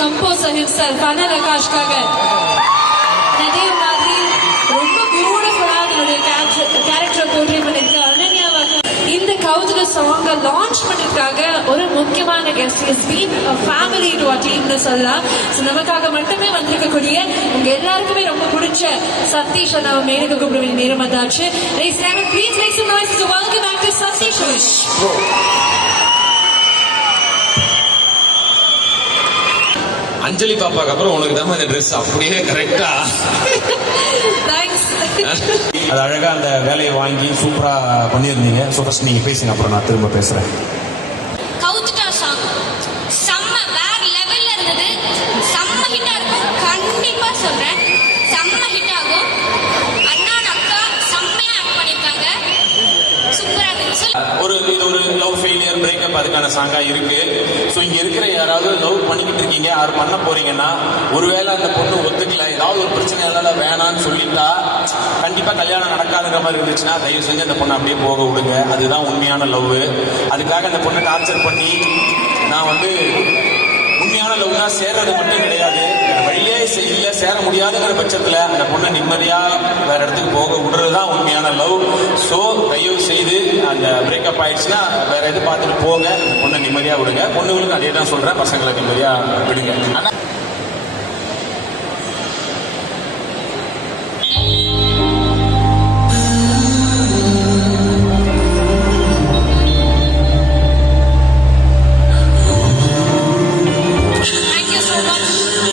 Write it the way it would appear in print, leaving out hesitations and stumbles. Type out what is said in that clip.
Composer himself அனல் ஆகாஷ்காக அதே மாதிரி ரொம்ப பியூட்டிஃபுல்லா அதனுடைய கேரக்டரை போர்ட்ரே பண்ணிருக்க அனன்யாவாக இந்த கௌதுக சாங்க லான்ச் பண்ணிருக்காங்க. ஒரு முக்கியமான guest is been family to a டீம்னு சொல்லலாம். நமக்காக மட்டுமே வந்திருக்கக்கூடிய உங்க எல்லாருக்குமே ரொம்ப பிடிச்ச சதீஷ் அண்ணா மேலுக்கு கூப்பிட நேரம் வந்தாச்சு. Please make some noise to welcome actor Sathish. Anjali பாப்பாக்கு அப்புறம் உனக்கு தான் இந்த ட்ரெஸ் அப்படியே கரெக்டா. அது அழகா அந்த வேலையை வாங்கி சூப்பரா பண்ணியிருந்தீங்க. ஸோ ஃபர்ஸ்ட் நீங்க பேசுங்க, அப்புறம் நான் திரும்ப பேசுறேன். கௌதுகா சாங் செம்ம வேற லெவல்ல இருந்தது. செம்ம ஹிட்டா இருக்கும், கண்டிப்பா சொல்றேன். செம்ம ஹிட் ஆகும். அண்ணா அக்கா செம்மையா ஆக்ட் பண்ணிருக்காங்க. சூப்பரா இருந்துச்சு. இது ஒரு லவ் ஃபெயிலியர் பிரேக்கப் அதுக்கான சாங்கா இருக்கு. ஸோ இங்க இருக்கிற யாராவது லவ் பண்ணிக்கிட்டு இருக்கீங்க, யார் பண்ண போறீங்கன்னா, ஒருவேளை அந்த பொண்ணு ஒத்துக்கல, ஏதாவது ஒரு பிரச்சனையால வேணான்னு சொல்லிட்டா கண்டிப்பா கல்யாணம் நடக்காதுங்கிற மாதிரி இருந்துச்சுன்னா தயவு செஞ்சு அந்த பொண்ணை அப்படியே போக விடுங்க. அதுதான் உண்மையான லவ். அதுக்காக அந்த பொண்ணை டார்ச்சர் பண்ணி நான் உண்மையான லவ் தான் சேர்றது மட்டும் கிடையாது. வழியே இல்ல சேர முடியாதுங்கிற பட்சத்துல அந்த பொண்ணை நிம்மதியா வேற இடத்துக்கு போக விடுறதுதான் உண்மையான லவ். ஸோ தயவு செய்து அந்த பிரேக்கப் ஆயிடுச்சுன்னா வேற எது பார்த்துட்டு போங்க, அந்த பொண்ணை நிம்மதியா விடுங்க. பொண்ணுங்களுக்கு அதே தான் சொல்றேன், பசங்களை நிம்மதியா விடுங்க. ஆனா